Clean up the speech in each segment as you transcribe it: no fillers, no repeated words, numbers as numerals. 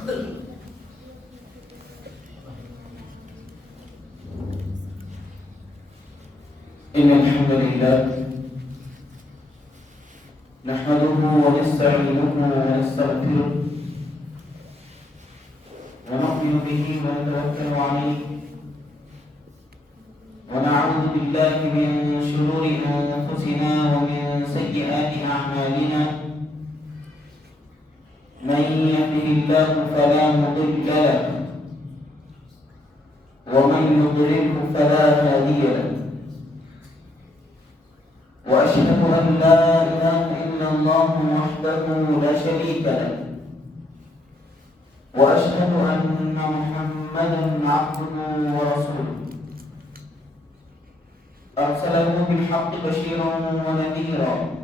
إن الحمد لله نحمده ونستعينه ونستغفره ونؤمن به ونتوكل عليه ونعوذ بالله من شرور أنفسنا ومن سيئات أعمالنا من يهده الله فلا مضل له ومن يضلله فلا هادي له وأشهد أن لا إله إلا الله وحده لا شريك له وأشهد أن محمدا عبده ورسوله أرسله بالحق بشيرا ونذيرا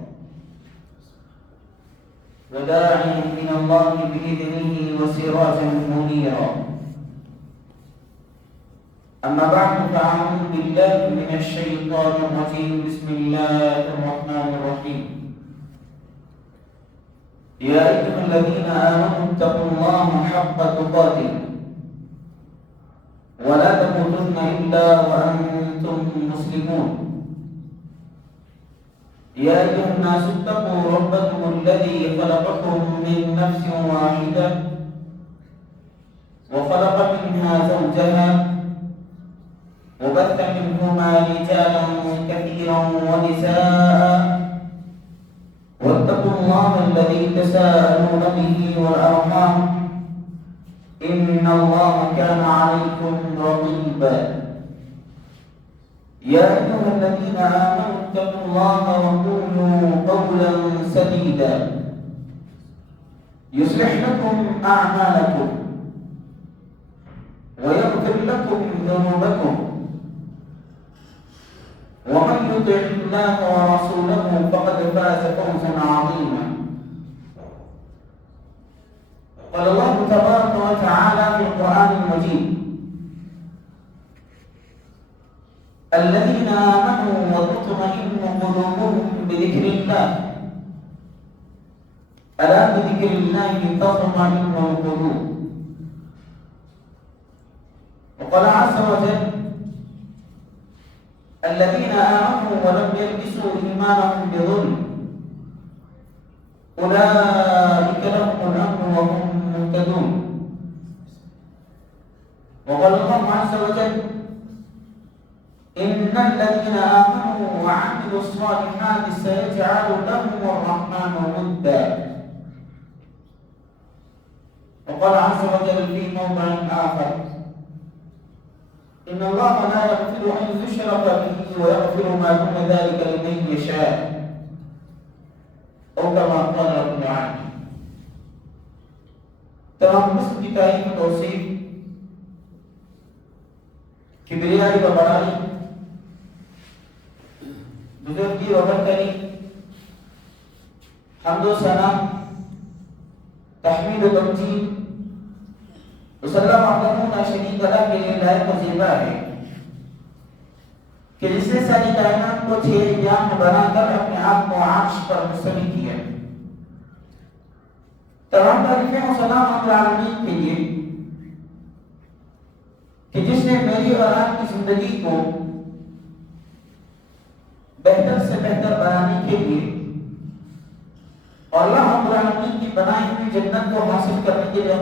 وداعيا من الله بإذنه وسراجا منيرا أما بعد فأعوذ بالله من الشيطان الرجيم بسم الله الرحمن الرحيم يا أيها الذين آمنوا اتقوا الله حق تقاته ولا تموتن إلا وأنتم مسلمون يا أيها الناس اتقوا ربكم الذي خلقكم من نفس واحدة وخلق منها زوجها وبث منهما رجالا كثيرا ونساء واتقوا الله الذي تساءلون به والأرحام إن الله كان عليكم رقيبا يا أيها الذين آمنوا اتقوا الله وقولوا قولا سديدا يصلح لكم أعمالكم ويغفر لكم ذنوبكم ومن يطع الله ورسوله فقد فاز فوزا عظيما قال الله تبارك وتعالى في القرآن المجيد الذين آمنوا وتطمئن قلوبهم بذكر الله ألا بذكر الله تطمئن القلوب وقال عز وجل الذين آمنوا ولم يلبسوا إيمانهم بظلم أولئك لهم الأمن وهم مهتدون وقال الله عز وجل إن الذين آمنوا وعملوا الصالحات سيجعل لهم الرحمن ودا وقال عز وجل في موضع آخر إن الله لا يغفر أن يشرك به ويغفر ما دون ذلك لمن يشاء أو كما قال رب العالمين تمام قسم کی تعریف و توصیف کبریائی و بڑائی بزرگی و برتری حمد و ثنا تحمید و تمجید مسلم وحدہ لا شریک لہ کے لیے لائق و زیبا ہے کہ جس نے ساری کائنات کو 6 ایام میں بنا کر اپنے آپ کو عرش پر مستوی کیا تمام تعریفیں و سلام رب العالمین کے لیے کہ جس نے میری اور آپ کی زندگی کو بہتر سے بہتر بنانے کے لیے اور اللہ رب العالمین کی بنائی ہوئی جنت کو حاصل کرنے کے لیے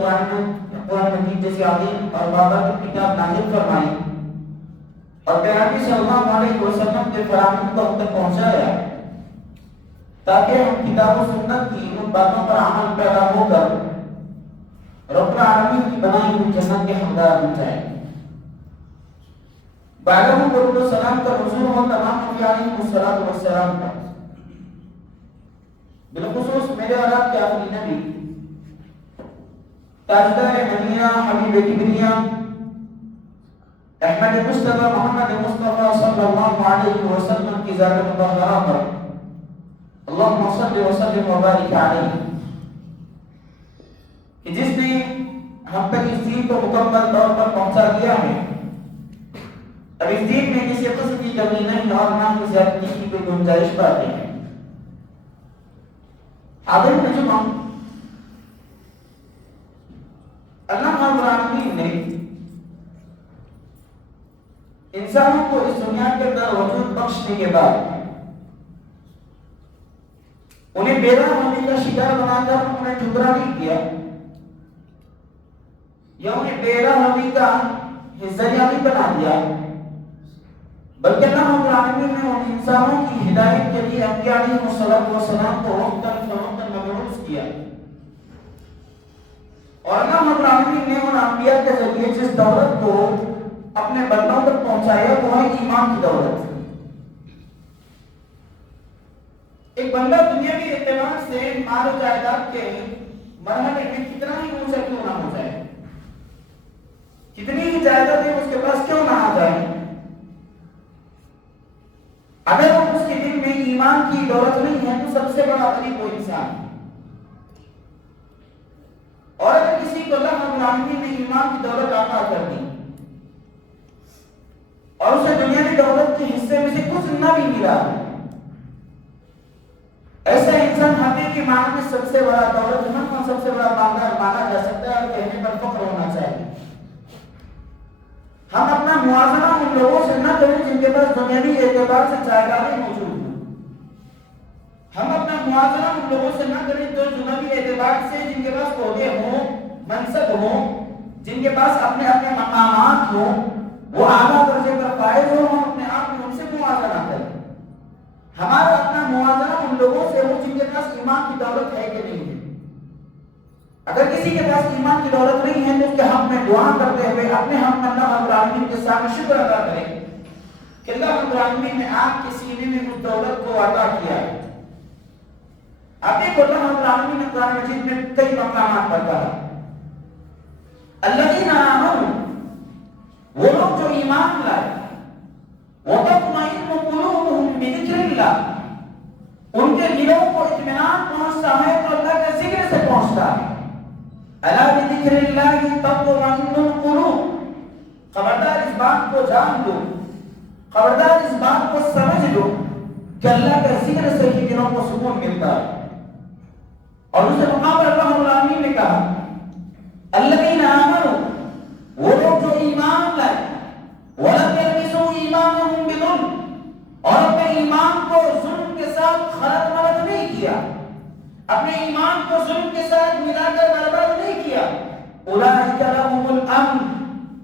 قرآن مجید جیسی عظیم اور بابرکت کتاب نازل فرمائی اور پیغمبر صلی اللہ علیہ وسلم کے فرامین کو ہم تک پہنچایا تاکہ ہم کتاب و سنت کی ان باتوں پر عمل پیدا ہو کر رب العالمین کی بنائی ہوئی جنت کے حقدار بن جائیں بعدہ درود و سلام کا حضور ہو تمام انبیاء علیہ السلام پر بالخصوص میرے اور آپ کے آخری نبی تاجدار مدینہ حبیب کبریا احمد مصطفیٰ محمد مصطفیٰ صلی اللہ علیہ وسلم کی ذات مطہرہ پر اللہم صلی وسلم وبارک علیہ کہ جس نے ہم تک اس دین کو مکمل طور پر پہنچا دیا ہے اب اس دین میں کسی قسم کی کمی نہیں اور نہ کی زیادتی کی کوئی گنجائش پاتے ہیں حاضر میں جمعہ انسانوں کو اس دنیا کے اندر وجود بخشنے کے بعد انہیں بے رحمی کا شکار بنا کر انہیں ٹھکرا نہیں کیا یا انہیں بے رحمی کا ذریعہ نہیں بنا دیا، بلکہ اللہ رب العالمین نے ان انسانوں کی ہدایت کے لیے انبیاء علیہ السلام کو وقتاً فوقتاً مبعوث کیا، اور اللہ رب العالمین نے ان انبیاء کے ذریعے جس دولت کو اپنے بندوں تک پہنچایا وہ ہے ایمان کی دولت۔ ایک بندہ دنیاوی اعتبار سے مال و جائیداد کے مرحلے میں کتنا ہی اونچا کیوں نہ ہو جائے، کتنی ہی جائیدادیں اس کے پاس کیوں نہ آ جائیں، اگر اس کے دل میں ایمان کی دولت نہیں ہے تو سب سے بڑا غریب وہ انسان ہے۔ اور اگر کسی کو اللہ رب العالمین نے ایمان کی دولت عطا کر دی اور اسے دنیاوی دولت کے حصے میں سے کچھ نہ بھی ملا، ایسا انسان حقیقی معنی میں سب سے بڑا دولت مند اور سب سے بڑا مالدار مانا جا سکتا ہے، اور کہنے پر فخر ہونا چاہیے۔ ہم اپنا موازنہ ان لوگوں سے نہ کریں جن کے پاس دنیاوی اعتبار سے جائیدادیں موجود ہیں، ہم اپنا موازنہ ان لوگوں سے نہ کریں جو دنیاوی اعتبار سے جن کے پاس عہدے ہوں، منصب ہوں، جن کے پاس اپنے اپنے مقامات ہوں، وہ اعلیٰ درجے پر فائز ہوں، ہم اپنے آپ میں ان سے موازنہ کریں۔ ہمارا اپنا موازنہ ان لوگوں سے ہو جن کے پاس ایمان کی دولت ہے کہ نہیں ہے۔ اگر کسی کے پاس ایمان کی دولت نہیں ہے تو اس کے حق میں دعا کرتے ہوئے اپنے حق میں اللہ رب العالمین کے سامنے شکر ادا کریں کہ اللہ رب العالمین نے آپ کے سینے میں اس دولت کو عطا کیا ہے۔ آپ دیکھو اللہ رب العالمین نے قرآن مجید میں کئی مقامات پر کہا الذین آمنوا، وہ لوگ جو ایمان لائے، وَتَطْمَئِنُّ قُلُوبُهُم بِذِكْرِ اللَّهِ، ان کے دلوں کو اطمینان پہنچتا ہے تو اللہ کے ذکر سے پہنچتا ہے۔ أَلَا بِذِكْرِ اللَّهِ تَطْمَئِنُّ الْقُلُوبُ، خبردار اس بات کو جان لو، خبردار اس بات کو سمجھ لو کہ اللہ کے ذکر سے ہی دلوں کو سکون ملتا ہے۔ اور دوسرے مقام پر اللہ رب العالمین نے کہا الذین آمنوا، وہ لوگ جو ایمان لائے، وَلَمْ يَلْبِسُوا إِيمَانَهُمْ بِظُلْمٍ، اور اپنے ایمان کو ظلم کے ساتھ خلط ملط نہیں کیا، اپنے ایمان کو ظلم کے ساتھ ملا کر برباد نہیں کیا، أُولَٰئِكَ لَهُمُ الْأَمْنُ،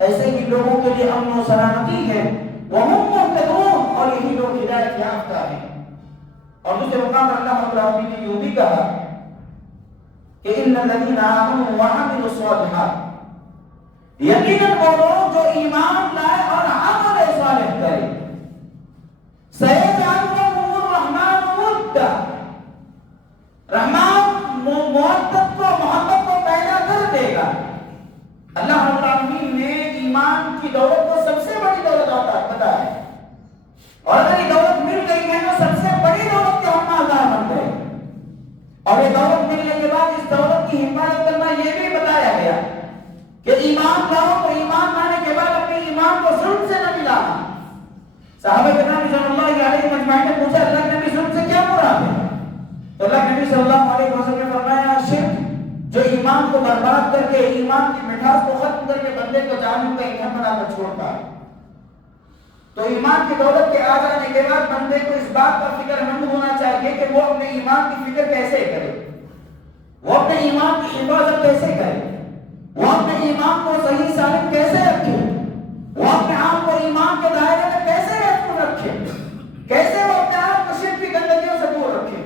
ایسے ہی لوگوں کے لیے امن و سلامتی ہے، وَهُمْ مُهْتَدُونَ، اور یہی لوگ ہدایت یافتہ ہیں۔ اور دوسرے مقام پر اللہ رب العالمین نے یوں بھی کہا کہ إِنَّ الَّذِينَ آمَنُوا وَعَمِلُوا الصَّالِحَاتِ، یقیناً وہ لوگ جو ایمان لائے اور عمل صالح کرے، سَيَجْعَلُ لَهُمُ الرَّحْمَٰنُ وُدًّا، رحمان محبت کو پیدا کر دے گا۔ اللہ رب العالمین نے ایمان کی دولت کو سب سے بڑی دولت بتایا ہے، اور اگر یہ دولت مل گئی ہے تو سب سے بڑی دولت کے ہم مالدار بن گئے، اور یہ دولت ملنے کے بعد اس دولت کی حفاظت کرنا یہ بھی بتایا گیا کہ ایمان لاؤ تو ایمان لانے کے بعد اپنے ایمان کو ظلم سے نہ ملانا۔ صحابہ کرام رضوان اللہ علیہم اجمعین نے پوچھا اللہ کے نبی ظلم سے کیا مراد ہے؟ تو اللہ کے نبی صلی اللہ علیہ وسلم نے فرمایا شرک جو ایمان کو برباد کر کے، ایمان کی مٹھاس کو ختم کر کے بندے کو جہنم کا ایندھن بنا کر چھوڑتا ہے۔ تو ایمان کی دولت کے آ جانے کے بعد بندے کو اس بات کا فکر مند ہونا چاہیے کہ وہ اپنے ایمان کی فکر کیسے کرے، وہ اپنے ایمان کی حفاظت کیسے کرے، وہ اپنے ایمان کو صحیح سالم کیسے رکھے، وہ اپنے آپ کو ایمان کے دائرے میں کیسے محفوظ رکھے، کیسے وہ اپنے آپ کو شرک کی گندگیوں سے دور رکھے۔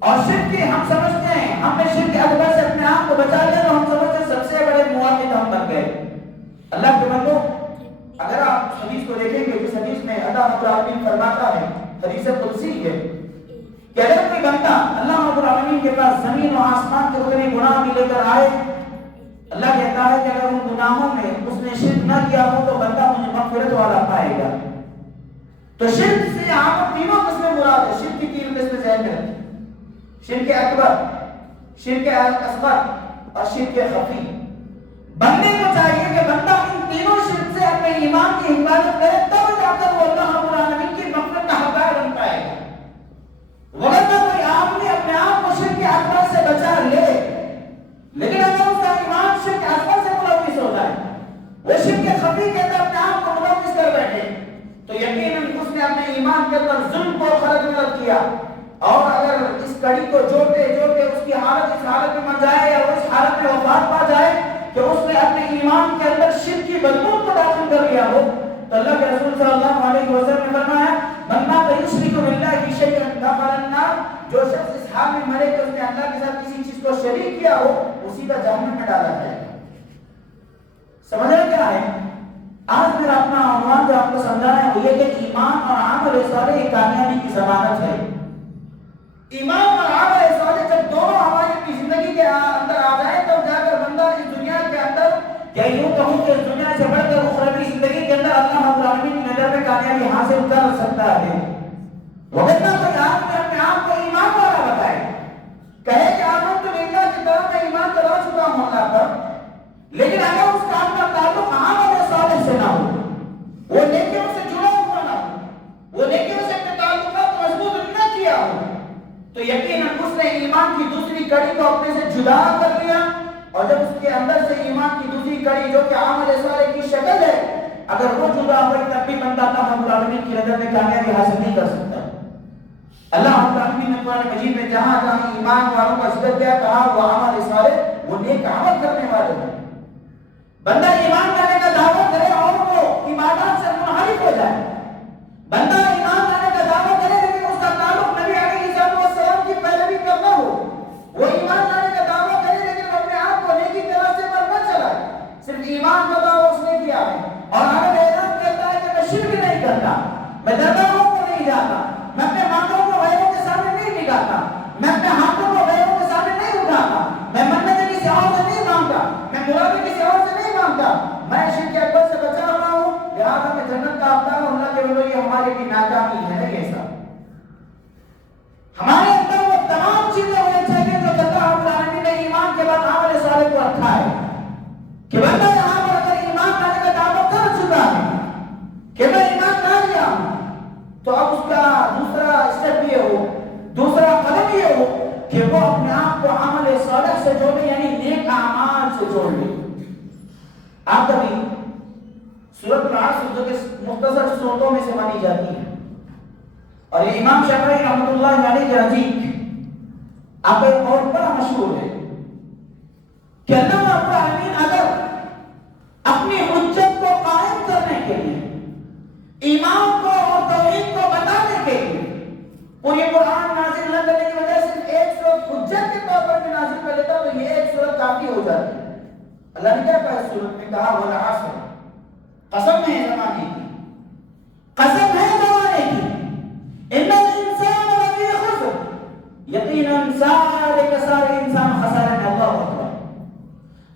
اور شرک کی ہم سمجھتے ہیں، ہم نے شرک اکبر سے اپنے آپ کو بچا لیا تو ہم سمجھتے ہیں سب سے بڑے موحد ہم بن گئے۔ اللہ کے بندو، اگر آپ حدیث کو دیکھیں گے جس حدیث میں اللہ رب العالمین فرماتا ہے، حدیث قدسی ہے کہ اگر کوئی بندہ اللہ رب العالمین کے پاس زمین و آسمان کے اتنے گناہ بھی لے کر آئے، اللہ کہتا ہے کہ اگر ان گناہوں میں اس نے شرک نہ کیا ہو تو بندہ مجھے مغفرت والا پائے گا۔ تو شرک سے آپ تینوں قسمیں مراد ہے، شرک کی تین قسمیں ذہن میں رکھیں، شرک اکبر، شرک اصغر اور شرک خفی۔ بندے کو چاہیے کہ بندہ ان تینوں شرک سے اپنے ایمان کی حفاظت کرے، تب جا کر وہ اللہ رب العالمین کی مغفرت کا حقدار بن پائے گا۔ ورنہ کوئی آدمی اپنے آپ کو شرک اکبر سے بچا لے، لیکن اگر اس کا ایمان شرک اصغر سے ملوث ہو جائے، وہ شرک خفی کے اندر اپنے آپ کو ملوث کر بیٹھے، ایمان کے اندر شرک کی بدبو کو داخل کر لیا ہو تو اللہ کے رسول صلی اللہ علیہ وسلم نے فرمایا من مات یشرک باللہ شیئا دخل النار، جو شخص اس حال میں مرے کہ اس نے اللہ کے ساتھ کسی چیز کو شریک کیا ہو اسی کا جہنم میں ڈالا جائے گا۔ سمجھ رہے کیا ہے؟ آج میرا اپنا عنوان جو آپ کو سمجھانا ہے وہ یہ کہ ایمان اور عمل صالح کامیابی کی ضمانت ہے۔ ایمان اور عمل صالح جب دونوں ہماری اپنی زندگی کے اندر آ جائیں تب جا کر بندہ اس دنیا کے اندر یا یوں کہوں کہ اس دنیا سے بڑھ کر اخروی زندگی کے اندر اللہ رب العالمین کی نظر میں کامیابی حاصل کر سکتا ہے۔ وگرنہ کوئی آدمی اپنے آپ کو ایمان والا بتائے، کہے کہ آمنت باللہ کی طرح میں ایمان تو لا چکا ہوں اللہ پر، لیکن اگر اس کام کا تعلق عمل صالح سے نہ ہو، وہ نیکیوں سے جڑا ہوا نہ ہو، وہ نیکیوں سے اپنے تعلقات مضبوط نہ کیا ہو، تو یقیناً اس نے ایمان کی دوسری کڑی کو اپنے سے جدا کر لیا، اور جب اس کے اندر سے ایمان کی دوسری کڑی جو کہ عمل صالح کی شکل ہے اگر وہ جدا ہوئی تب بھی بندہ اللہ رب العالمین کی نظر میں کامیابی حاصل نہیں کر سکتا۔ اللہ رب العالمین نے قرآن مجید میں جہاں جہاں ایمان والوں کا ذکر کیا کہا وہ عمل صالح، وہ نیک عمل کرنے والے ہیں۔ بندہ ایمان لانے کا دعویٰ کرے اور وہ عبادات سے منحرف ہو جائے، بندہ ایمان لانے کا دعویٰ کرے لیکن اس کا تعلق نبی علیہ السلام کی پیروی کرنا ہو، وہ ایمان لانے کا دعویٰ کرے لیکن اپنے آپ کو نیکی کے راستے پر نہ چلائے، صرف ایمان کا دعویٰ اس نے کیا ہے اور آگے اعلان کرتا ہے کہ میں شرک نہیں کرتا، میں درگاہوں کو نہیں جاتا، میں اپنے مانگوں کو غیروں کے سامنے نہیں نکالتا، میں اپنے ہاتھوں کو غیروں کے سامنے نہیں اٹھاتا، میں منتیں کسی اور سے نہیں مانگتا، میں مرادیں کسی اور سے نہیں مانگتا، میں شرک اکبر سے بچا رہا ہوں، لہٰذا میں جنت کا حقدار ہوں۔ اللہ کے بندوں یہ ہمارے لیے ناکامی ہے نا یہ سب۔ ہمارے اندر وہ تمام چیزیں ہونی چاہیے جو اللہ رب العالمین نے ایمان کے بعد عمل صالح کو رکھا ہے، کہ بندہ یہاں پر اگر ایمان لانے کا دعویٰ کر چکا ہے کہ میں ایمان لا لیا ہوں تو اب اس کا دوسرا اسٹیپ یہ ہو، دوسرا قدم یہ ہو کہ وہ اپنے آپ کو عمل صالح سے جوڑے، یعنی نیک اعمال سے جوڑ لے۔ آپ کبھی سورۃ العصر جو کہ مختصر سورتوں میں سے مانی جاتی ہے اور یہ امام شافعی رحمۃ اللہ علیہ کے نزدیک آپ ایک اور بڑا مشہور ہے کہ اللہ رب العالمین اگر اپنی حجت کو قائم کرنے کے لیے، ایمان کو اور توحید کو بتانے کے لیے پوری قرآن نازل نہ کرنے کی وجہ سے ایک صورت حجت کے طور پر بھی نازل کر لیتا تو یہ ایک صورت کافی ہو جاتی ہے۔ اللہ نے کیا کہا اس صورت میں؟ کہا والعصر، قسم ہے زمانے کی، قسم ہے زمانے کی، ان الانسان لفی خسر، یقیناً سارے کے سارے انسان خسارے میں۔ اللہ اکبر،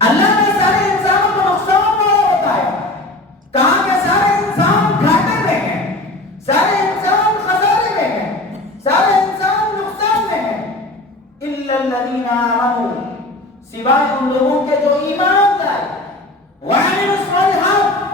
اللہ نے سارے انسانوں کو نقصان والا بتایا، کہا کہ سارے انسان گھاٹے میں ہیں، سارے انسان خسارے میں ہیں، سارے انسان نقصان میں ہیں، الا الذین آمنوا، سوائے ان لوگوں کے جو ایمان لائے، وعملوا الصالحات،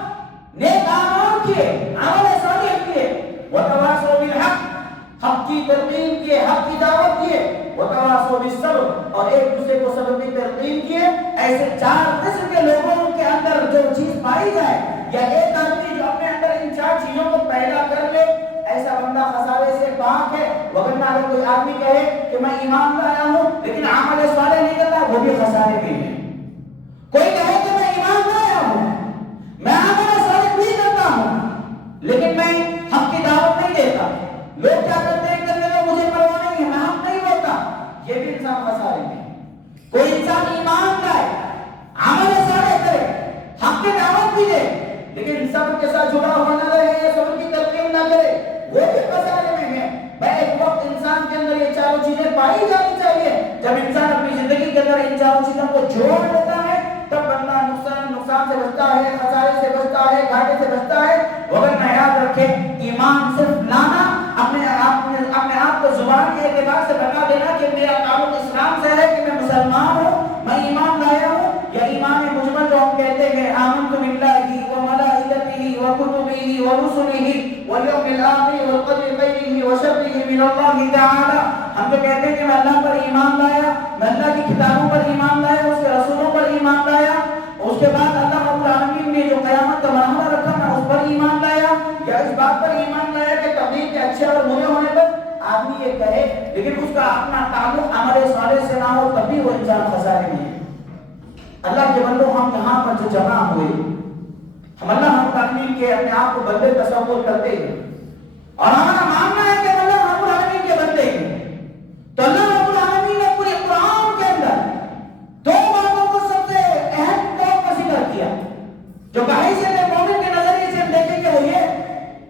نیک اعمال کیے، عمل صالح کیے، وتواصوا بالحق، حق کی تلقین کیے، حق کی دعوت کیے، وتواصوا بالصبر، اور ایک دوسرے کو صبر کی تلقین کیے۔ ایسے چار قسم کے لوگوں کے اندر جو چیز پائی جائے یا ایک آدمی جو اپنے اندر ان چار چیزوں کو پیدا کر لے، ایسا بندہ خسارے سے پاک ہے۔ وگرنہ اگر کوئی آدمی کہے کہ میں ایمان لایا ہوں لیکن عمل صالح نہیں کرتا، وہ بھی خسارے میں ہے۔ کوئی کہے کہ میں ایمان لایا ہوں، میں عمل صالح بھی کرتا ہوں لیکن میں حق کی دعوت نہیں دیتا، لوگ کیا کرتے ہیں کرنے میں مجھے پرواہ نہیں ہے، میں حق نہیں بولتا، یہ بھی انسان خسارے میں ہے۔ کوئی انسان ایمان لائے، عمل صالح کرے، حق کی دعوت بھی دے لیکن صبر کے ساتھ جڑا ہوا نہ رہے یا صبر کی تلقین نہ کرے، وہ بھی خسارے میں ہے۔ ایک وقت انسان کے اندر یہ چاروں چیزیں پائی جانی چاہیے۔ جب انسان اپنی زندگی کے اندر ان چاروں چیزوں کو جوڑ لیتا ہے تب بندہ نقصان سے بچتا ہے، خسارے سے بچتا ہے، گھاٹے سے بچتا ہے۔ وگرنہ یاد رکھے، ایمان صرف لانا، اپنے آپ کو زبان کے اعتبار سے بتا دینا کہ میرا تعلق اسلام سے ہے، کہ میں مسلمان ہوں، میں ایمان لایا ہوں، یا ایمان مجمل جو ہم کہتے ہیں آمنت باللہ وملائکتہ وکتبہ ورسلہ والیوم الآخر والقدر خیرہ وشرہ من اللہ تعالی، ہم جو کہتے ہیں کہ میں اللہ پر ایمان لایا، میں اللہ کی کتابوں پر ایمان لایا، اس کے رسولوں پر ایمان لایا، اس کے بعد اللہ رب العالمین نے جو قیامت کا معاملہ رکھا میں اس پر ایمان لایا، یا اس بات پر ایمان لایا کہ تبلیغ کے اچھے اور برے ہونے پر آدمی یہ کہے لیکن اس کا اپنا تعلق عمل صالح سے نہ ہو تب بھی وہ انسان خسارے میں ہے۔ اللہ کے بندوں، ہم یہاں پر جو جمع ہوئے، ہم اللہ رب العالمین کے اپنے آپ کو بندے تصور کرتے ہیں اور ہمارا ماننا ہے کہ اللہ رب العالمین کے بندے ہیں، تو اللہ رب العالمین نے پورے قرآن کے اندر دو باتوں کو سب سے اہم طور پر ذکر کیا جو حیثیت مومن کے نظریے سے ہم دیکھیں گے، وہ یہ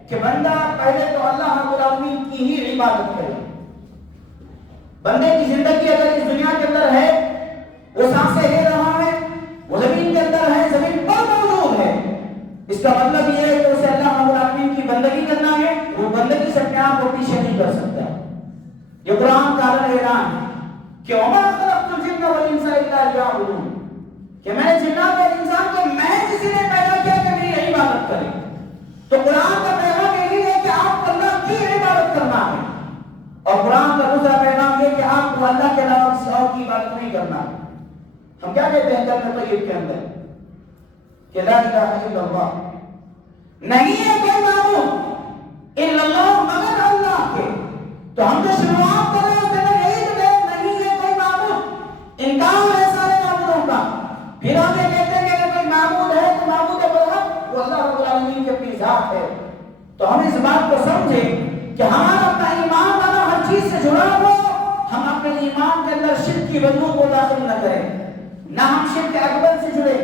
کہ بندہ پہلے تو اللہ رب العالمین کی ہی عبادت کرے۔ بندے کی زندگی اگر اس دنیا کے اندر ہے، وہ سانسیں لے رہا ہے، وہ زمین کے اندر ہے، زمین پر موجود ہے، اس کا مطلب یہ ہے کہ اسے اللہ رب العالمین کی بندگی کرنا ہے، وہ بندگی سے اپنے آپ کو پیچھے نہیں کر سکتا۔ یہ قرآن کا اعلان ہے کہ وما خلقت الجن والانس الا ليعبدون، کہ میں نے جنات اور انسان کو محض اسی لیے پیدا کیا کہ میری عبادت کریں۔ تو قرآن کا پیغام یہی ہے کہ آپ کو اللہ کی عبادت کرنا ہے، اور قرآن کا دوسرا پیغام یہ کہ آپ کو اللہ کے علاوہ کسی اور کی عبادت نہیں کرنا۔ ہم کیا کہتے ہیں کلمہ طیب کے اندر کہ لا الہ الا اللہ، نہیں ہے کوئی معبود الا اللہ مگر اللہ کے، تو ہم جو شروعات کر رہے ہیں یہی تو نہیں ہے کوئی معبود، انکار ہے سارے معبودوں کا۔ پھر ہم یہ کہتے ہیں کہ اگر کوئی معبود ہے تو معبود برحق وہ اللہ رب العالمین کی اپنی ذات ہے۔ تو ہم اس بات کو سمجھیں کہ ہمارا اپنا ایمان والا ہر چیز سے جڑا ہو، ہم اپنے ایمان کے اندر شرک کی بدبو کو داخل نہ کریں، نہ ہم شرک اکبر سے جڑے،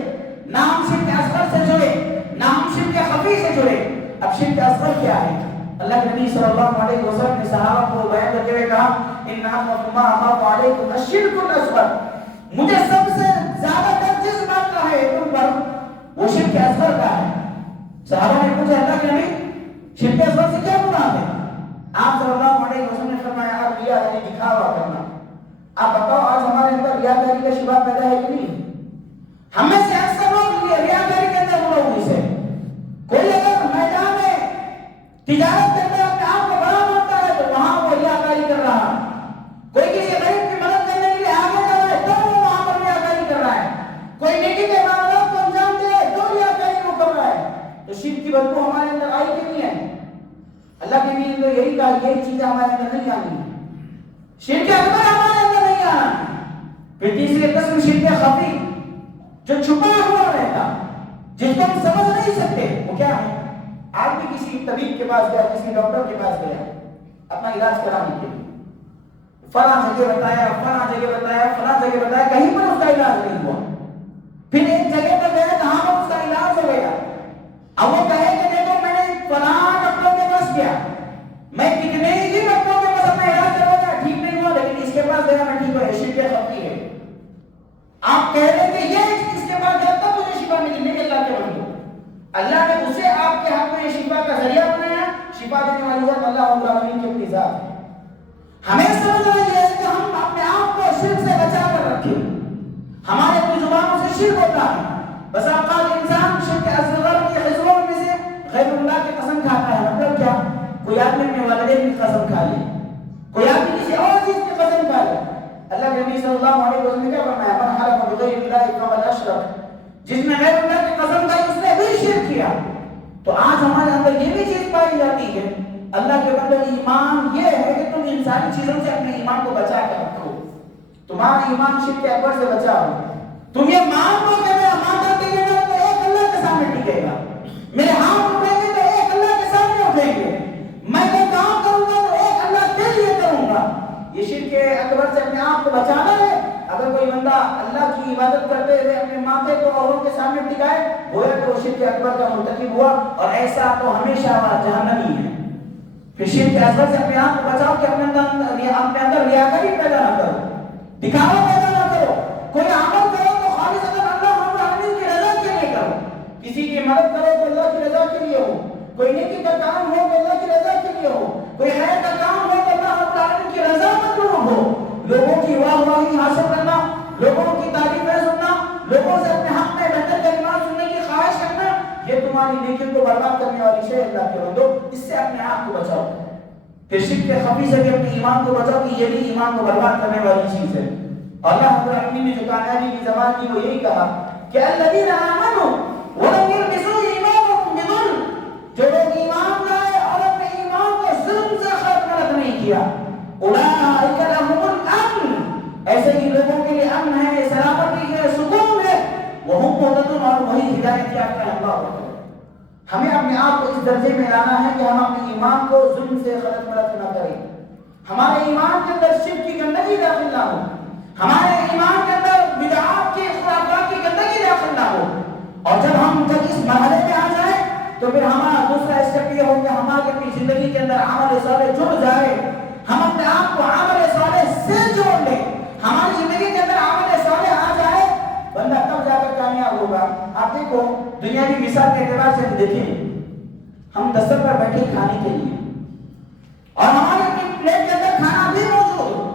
نہ ہم شرک اصغر سے جڑے، نہ ہم شرک خفی سے جڑے۔ اب شرک اصغر کیا ہے؟ اللہ کے نبی صلی اللہ علیہ وسلم نے صحابہ کو بیان کرتے ہوئے کہا ان ما اخاف علیکم الشرک الاصغر، مجھے سب سے زیادہ ڈر جس بات کا ہے تم پر وہ شرک اصغر کا ہے۔ صحابہ نے پوچھا اللہ کے نبی شرک اصغر سے کیا مراد ہے؟ آپ صلی اللہ علیہ وسلم نے فرمایا ریا یعنی دکھاوا کرنا۔ آپ بتاؤ آج ہمارے اندر ریاکاری کا شبہ پیدا ہے کہ نہیں؟ ہم میں سے اکثر لوگ ریاکاری کے اندر ملوث ہیں۔ کوئی اگر میدان میں تجارت کے اندر اپنے آپ کو بڑا مانتا ہے تو وہاں وہ ریاکاری کر رہا ہے، کوئی کسی غریب کی مدد کرنے کے لیے آگے جا رہا ہے تو وہ وہاں پر ریاکاری کر رہا ہے، کوئی نیکی کے معاملات کو انجام دے تو ریاکاری وہ کر رہا ہے۔ تو شرک کی بدبو ہمارے اندر آئی کہ نہیں ہے؟ اللہ کے نبی نے یہی کہا یہی چیزیں ہمارے اندر نہیں آنی ہیں، شرک اکبر ہمارے اندر نہیں آنا۔ پھر تیسری قسم شرک خفی جو چھپا ہوا رہتا، جس کو ہم سمجھ نہیں سکتے، وہ کیا ہے؟ آج بھی کسی طبیب کے پاس گیا، کسی ڈاکٹر کے پاس گیا اپنا علاج کرانے کے لیے، فلاں جگہ بتایا، فلاں جگہ بتایا، فلاں جگہ بتایا، کہیں پر اس کا علاج نہیں ہوا۔ پھر ایک جگہ پر گیا جہاں پر اس کا علاج ہو گیا، اب وہ کہے کہ دیکھو میں نے فلاں ڈاکٹر کے پاس گیا، میں کتنے ہی ڈاکٹروں کے پاس اپنا علاج کروایا ٹھیک نہیں ہوا، لیکن اس کے پاس گیا میں ٹھیک ہوا۔ شرک خفی ہے۔ آپ کہہ رہے کہ یہ اس کے پاس گیا تب مجھے شفا ملی، نہیں اللہ کے بندو، اللہ نے اسے آپ کے حق میں شفا کا ذریعہ بنایا۔ شفا دینے والی ذات اللہ رب العالمین کی اپنی ذات ہے۔ ہمیں سمجھنا یہ ہے کہ ہم اپنے آپ کو شرک سے بچا کر رکھیں۔ ہمارے اپنی زبانوں سے شرک ہوتا ہے، بس اوقات انسان شرک اصغر کی حضروں میں سے غیر اللہ کی قسم کھاتا ہے۔ مطلب کیا؟ کوئی آدمی اپنے والدین کی قسم کھا لے، کوئی آدمی کسی اور چیز کی قسم کھا لے۔ اللہ کے نبی صلی اللہ علیہ وسلم نے کیا فرمایا؟ من حلف بغیر اللہ فقد اشرک، جس نے غیر اللہ کی قسم کھائی اس نے بھی شرک کیا۔ تو آج ہمارے اندر یہ بھی چیز پائی جاتی ہے، اللہ کے بندے ایمان یہ ہے کہ تم انسانی چیزوں سے اپنے ایمان کو بچا کر رکھو، تمہارا ایمان شرک اکبر سے بچا ہو۔ تم یہ مان لو کہ میرا مانگا دیے گا تو ایک اللہ کے سامنے ٹکے گا، میرے ہاتھ اٹھیں گے تو ایک اللہ کے سامنے اٹھیں گے، میں کوئی کام کروں گا تو ایک اللہ کے لیے کروں گا۔ یہ شرک اکبر سے اپنے آپ کو بچانا ہے۔ اگر کوئی بندہ اللہ کی عبادت کرتے ہوئے اپنے ماتھے کو اوروں کے سامنے ٹکائے، گویا کہ وہ شرک اکبر کا مرتکب ہوا، اور ایسا تو ہمیشہ جہنمی ہے۔ پھر شرک اصغر سے اپنے آپ کو بچاؤ کہ اپنے اندر ریاکاری پیدا نہ کرو، دکھاوا پیدا نہ کرو۔ کوئی عمل کرو تو خالص اللہ رب العالمین کی رضا کے لیے کرو، کسی کی مدد کرو تو اللہ کی رضا کے لیے ہو، کوئی نیکی کا کام ہو تو اللہ کی رضا کے لیے ہو، کوئی خیر کا کام ہو تو اللہ رب العالمین کی رضا مطلوب ہو۔ لوگوں کی واہ واہی حاصل کرنا، لوگوں کی تعریفیں سننا، لوگوں سے اپنے حق میں بہتر کلمات سننے کی خواہش کرنا، یہ تمہاری نیکی کو برباد کرنے والی شے۔ اللہ کے بندو اس سے اپنے آپ کو بچاؤ۔ پھر شرک کے خفی سے بھی اپنے ایمان کو بچاؤ کہ یہ بھی ایمان کو برباد کرنے والی چیز ہے۔ اللہ رب العالمین نے جو کامیابی کی زبان کی وہ یہی کہا کہ الذین آمنوا ولم یلبسوا ایمانهم بظلم، جو لوگ ایمان لائے اور اپنے ایمان کو ظلم سے خلط نہیں کیا، اولئک لهم الامن، ایسے ہی لوگوں کے لیے امن ہے، سلامتی ہے، سکون ہے، وهم مهتدون، ہدایت یافتہ ہے. اللہ اکبر. ہمیں اپنے آپ کو اس درجے میں لانا ہے کہ ہم اپنے ایمان کو ظلم سے غلط ملت نہ کریں. ہمارے ایمان کے اندر شرک کی گندگی داخل نہ ہو. ہمارے ایمان کے اندر بدعات کی خرافات کی گندگی داخل نہ ہو. اور جب ہم اس مرحلے میں آ جائیں تو پھر ہمارا دوسرا اسٹیپ یہ ہو کہ ہماری اپنی زندگی کے اندر عمل صالح جڑ جائے. ہم اپنے آپ کو عمل صالح سے جوڑ لیں. ہماری زندگی کے اندر عمل صالح آ جائے, بندہ تب جا کر کامیاب ہوگا. آپ دیکھو دنیاوی مثال کے اعتبار سے ہم دیکھیں, ہم دستر پر بیٹھے کھانے کے لیے اور ہماری اپنی پلیٹ کے اندر کھانا بھی موجود ہو,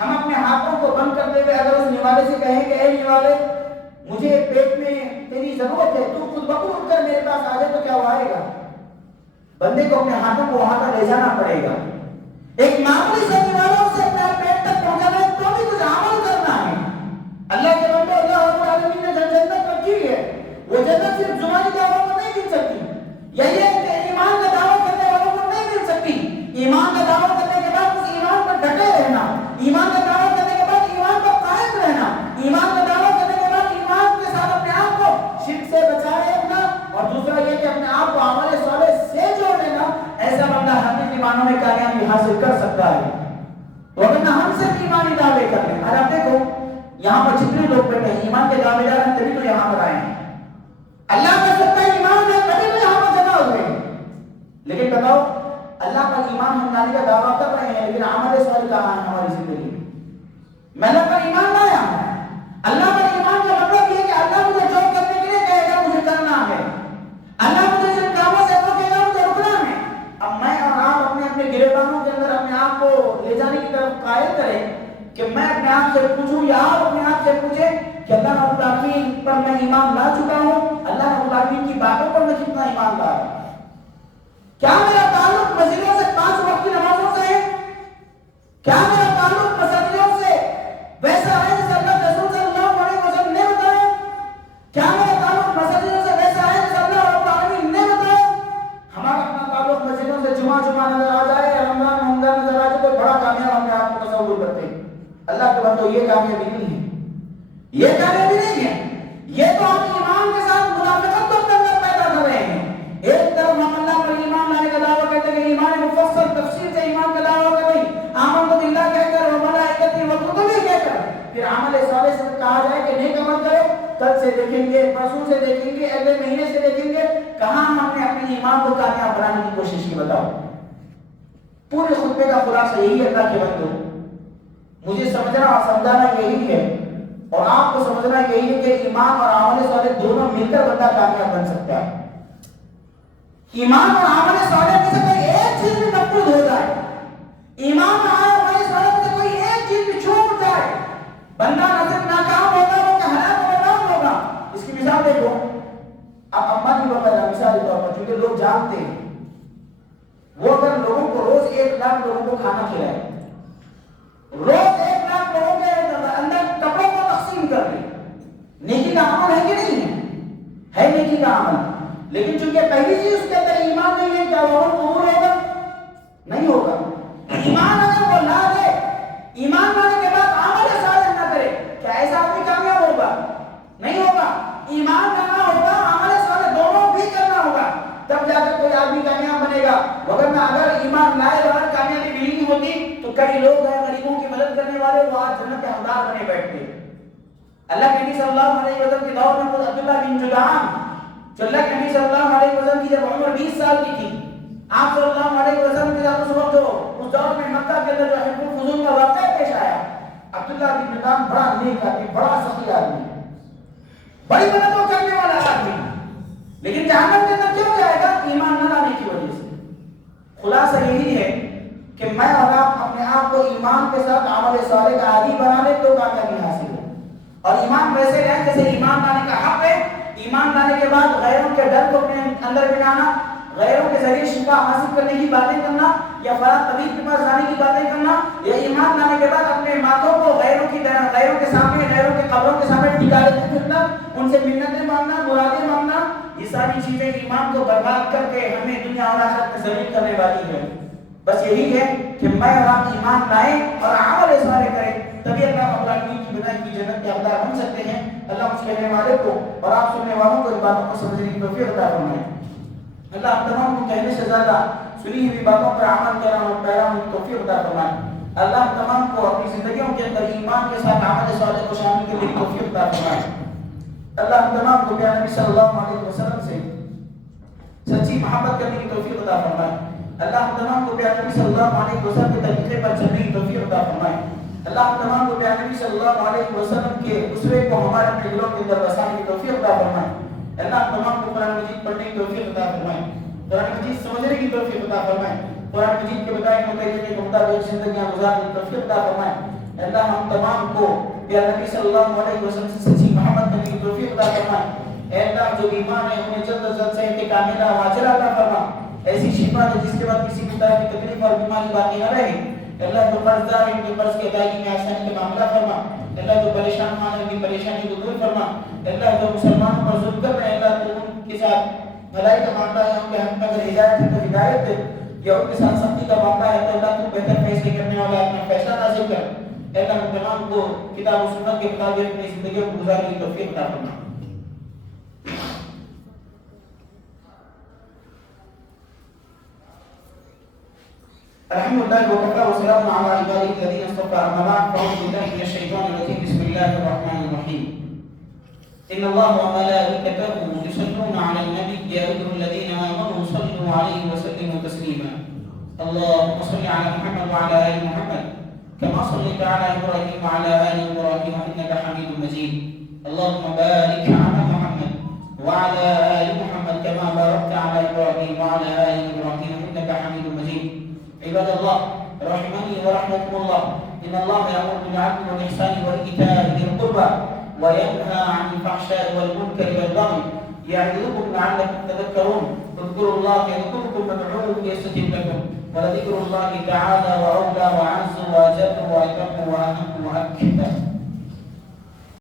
ہم اپنے ہاتھوں کو بند کرتے ہوئے اگر اس نوالے سے کہیں کہ اے نوالے مجھے پیٹ میں تیری ضرورت ہے, تو خود بخود اٹھ کر میرے پاس آ جائے, تو کیا وہ آئے گا؟ بندے کو اپنے ہاتھوں کو وہاں تک لے جانا پڑے گا. ایک معمولی سے نوالوں سے اپنے پیٹ تک پہنچانا ہے تو بھی کچھ عمل کرنا ہے. اللہ کے بندے, اللہ رب العالمین نے جنت رکھی ہے, وہ جنت صرف زبانی دعووں کو نہیں مل سکتی. یہی ہے کہ ایمان کا دعویٰ کرنے والوں کو نہیں مل سکتی. ایمان کا دعویٰ کرنے کے بعد اس ایمان پر ڈٹے رہنا, ایمان کا دعویٰ کرنے کے بعد ایمان پر قائم رہنا, ایمان کا دعویٰ کرنے کے بعد ایمان کے ساتھ اپنے آپ کو شرک سے بچائے رکھنا, اور دوسرا یہ کہ اپنے آپ کو عمل صالح سے جوڑ لینا. ایسا بندہ حقیقی ایمانوں میں کامیابی حاصل کر سکتا ہے. ورنہ ہم صرف ایمانی دعوے کر لیں. اور آپ دیکھو یہاں پر جتنے لوگ بیٹھے ہیں ایمان کے دعوے دار ہیں, تبھی تو یہاں پر آئے ہیں. اللہ کا سچا ایمان ہے تبھی تو یہاں پر جمع ہوئے ہیں. لیکن بتاؤ اللہ پر ایمان ہم لانے کا دعویٰ کر رہے ہیں, لیکن عمل صالح کہاں ہے ہماری زندگی میں؟ میں اللہ پر ایمان لایا ہوں. اللہ پر ایمان کا مطلب یہ کہ اللہ مجھے جو کرنے کے لیے کہے گا مجھے کرنا ہے. اللہ مجھے جن کاموں سے روکے گا مجھے رکنا ہے. اب میں اور آپ اپنے اپنے گریبانوں کے اندر اپنے آپ کو لے جانے کی طرف قائل کریں کہ میں اپنے آپ سے پوچھوں یا آپ اپنے آپ سے پوچھیں کہ اللہ رب العالمین پر میں ایمان لا چکا ہوں, اللہ رب العالمین کی باتوں پر میں کتنا ایمان لا رہا ہوں. کیا میرا تعلق مسجدوں سے 5 وقت کی نمازوں سے ہے؟ کیا میرا تعلق مسجدوں سے ویسا ہے جیسے اللہ کے رسول صلی اللہ علیہ وسلم نے بتایا؟ کیا میرا تعلق مسجدوں سے ویسا ہے جیسے اللہ رب العالمین نے بتایا؟ ہمارا اپنا تعلق مسجدوں سے جمعہ نظر آ جائے, رمضان نظر آ جائے, تو بڑا کامیاب ہم نے آپ کو تصور کرتے ہیں. اللہ کے بندو یہ کامیابی نہیں ہے, یہ کامیابی نہیں ہے. یہ تو ہم ایمان کے ساتھ منافقت کو اپنے اندر پیدا کر رہے ہیں. ایک طرف ہم اللہ پر ایمان لانے کا دعویٰ کرتے ہیں کہ ایمان مفصل تفصیل سے ایمان کا دعویٰ کر رہے ہیں, آمنت باللہ کہہ کر وملائکتہ وکتبہ کہہ کر, پھر عمل صالح سے کہا جائے کہ نیک عمل کرو, کل سے دیکھیں گے, پرسوں سے دیکھیں گے, اگلے مہینے سے دیکھیں گے. کہاں ہم نے اپنے ایمان کو کامیاب بنانے کی کوشش کی؟ بتاؤ. پورے خطبے کا خلاصہ یہی ہے اللہ کے بندو, مجھے سمجھنا اور سمجھانا یہی ہے, اور آپ کو سمجھنا یہی ہے کہ ایمان اور عمل صالح دونوں مل کر بندہ کامیاب بن سکتا ہے. ایمان اور عمل صالح میں سے کوئی ایک چیز بھی مفقود ہو جائے, ایمان اور عمل صالح میں سے کوئی ایک چیز بھی چھوٹ جائے, بندہ نہ صرف ناکام ہوگا بلکہ ہلاک و برباد ہوگا. اس کی مثال دیکھو, اب اما کی وغیرہ مثال کے طور پر, چونکہ لوگ جانتے ہیں, وہ اگر لوگوں کو روز 1 لاکھ لوگوں کو کھانا کھلائے, روز 1 لاکھ لوگوں کے اندر کپڑوں کو تقسیم کر دے, نیکی کا عمل ہے کہ نہیں ہے؟ ہے نیکی کا عمل. لیکن چونکہ پہلی چیز اس کے اندر ایمان نہیں ہے, کیا وہ قبول ہوگا؟ نہیں ہوگا. ایمان اگر وہ لا دے, ایمان لانے کے بعد عمل صالح نہ کرے, کیا ایسا آدمی کامیاب ہوگا؟ نہیں ہوگا. ایمان لانا ہوگا, عمل صالح دونوں بھی کرنا ہوگا, تب جا کر کوئی آدمی کامیاب بنے گا. وگرنہ اگر ایمان لائے بغیر کامیابی ملنی ہوتی تو کئی لوگ ہیں غریبوں کی مدد کرنے والے, وہ آج جنت کے حقدار بنے بیٹھتے. اللہ کے نبی صلی اللہ علیہ وسلم کے دور میں خود عبداللہ بن جدعان, جو اللہ کے نبی صلی اللہ علیہ وسلم کی جب عمر 20 سال کی تھی, آپ صلی اللہ علیہ وسلم کے ساتھ اس وقت جو اس دور میں مکہ کے اندر جو حلف الفضول کا واقعہ پیش آیا, عبداللہ بن جدعان بڑا نیک آدمی, بڑا سخی آدمی, بڑی مددوں کرنے والا آدمی, لیکن جہنم کے اندر کیوں جائے گا؟ ایمان نہ لانے کی وجہ سے. خلاصہ یہی ہے کہ میں اور آپ اپنے آپ کو ایمان کے ساتھ عمل صالح کا عادی بنا لیں تو کامیابی حاصل ہے. اور ایمان ویسے رہیں جیسے ایمان لانے کا حق ہے. ایمان لانے کے بعد غیروں کے ڈر کو اپنے اندر بٹھانا, غیروں کے ذریعے شفا حاصل کرنے کی باتیں کرنا, یا فلاں طبیب کے پاس جانے کی باتیں کرنا, یا ایمان لانے کے بعد اپنے ماتھوں کو غیروں کے سامنے, غیروں کے قبروں کے سامنے ٹکا کے پھرنا, ان سے منتیں مانگنا, مرادیں مانگنا, یہ ساری چیزیں ایمان کو برباد کر کے ہمیں دنیا اور آخرت میں ذلیل کرنے والی ہے. بس یہی ہے کہ میں اور آپ ایمان لائیں اور عمل صالح کریں. تبھی اللہ رب العالمین کی بنائی کی جنت کے حقدار بن سکتے ہیں۔ اللہ مجھ کہنے والے کو اور آپ سننے والوں کو ان باتوں کو سمجھنے کی توفیق عطا فرمائے۔ اللہ ہم تمام کو کہنے سے زیادہ سنی ہوئی باتوں پر عمل کرنا اور پیرا ہونے کی توفیق عطا فرمائے۔ اللہ ہم تمام کو اپنی زندگیوں کے اندر ایمان کے ساتھ عمل صالح کو شامل کرنے کی توفیق عطا فرمائے۔ اللہ ہم تمام کو پیارے نبی صلی اللہ علیہ وسلم سے سچی محبت کرنے کی توفیق عطا فرمائے۔ اللہ ہم تمام کو پیارے نبی صلی اللہ علیہ وسلم کے طریقے پر چلنے کی توفیق عطا فرمائے۔ اللہ ہم تمام کو پیارے نبی صلی اللہ علیہ وسلم کے اسوے کو ہمارے دلوں کے اندر بسانے کی توفیق عطا فرمائے۔ اللہ ہم تمام کو قرآن مجید پڑھنے کی توفیق عطا فرمائے، قرآن مجید سمجھنے کی توفیق عطا فرمائے، قرآن مجید کے بتائے ہوئے طریقے کے مطابق زندگیاں گزارنے کی توفیق عطا فرمائے۔ اللہ ہم تمام کو پیارے نبی صلی اللہ علیہ وسلم سے سچی محبت کرنے کی توفیق عطا فرمائے۔ اے اللہ جو بیمار ہیں انہیں جلد از جلد صحت کاملہ و عاجلہ عطا فرما، ایسی شفا دے جس کے بعد کسی بھی طرح کی تکلیف اور بیماری باقی نہ رہے۔ اللہ جو قرض دار ہیں ان کے قرض کی ادائیگی میں آسانی کا معاملہ فرما۔ اللہ جو پریشان مان ہیں ان کی پریشانی کو دور فرما۔ اللہ جو مسلمانوں پر ظلم کر رہے ہیں اللہ تو ان کے ساتھ بھلائی کا معاملہ ہے، ان کے حق میں اگر ہدایت ہے تو ہدایت دے، یا ان کے ساتھ سختی کا معاملہ ہے تو اللہ تو بہتر فیصلے کرنے والا اپنا فیصلہ نازل کر۔ اللہ ہم تمام کو کتاب و سنت کے مطابق اپنی زندگیوں کو گزارنے کی توفیق عطا فرما۔ الحمد لله وكفى وسلام على عباده الذين اصطفى، اما بعد فاعوذ بالله من الشيطان الرجيم، بسم الله الرحمن الرحيم. ان الله وملائكته يصلون على النبي يا ايها الذين امنوا صلوا عليه وسلموا تسليما. اللهم صل على محمد وعلى ال محمد كما صليت على ابراهيم وعلى ال ابراهيم انك حميد مجيد. اللهم بارك على محمد وعلى ال محمد كما باركت على ابراهيم وعلى ال ابراهيم انك حميد مجيد. عباد الله رحمني ورحمكم الله، ان الله يأمر بالعدل والاحسان وايتاء ذي القربى وينهى عن الفحشاء والمنكر والبغي يعظكم لعلكم تذكرون. اذكروا الله يذكركم وادعوه يستجب لكم، ولذكر الله تعالى واولى واعز واجل واتم واهم واكبر.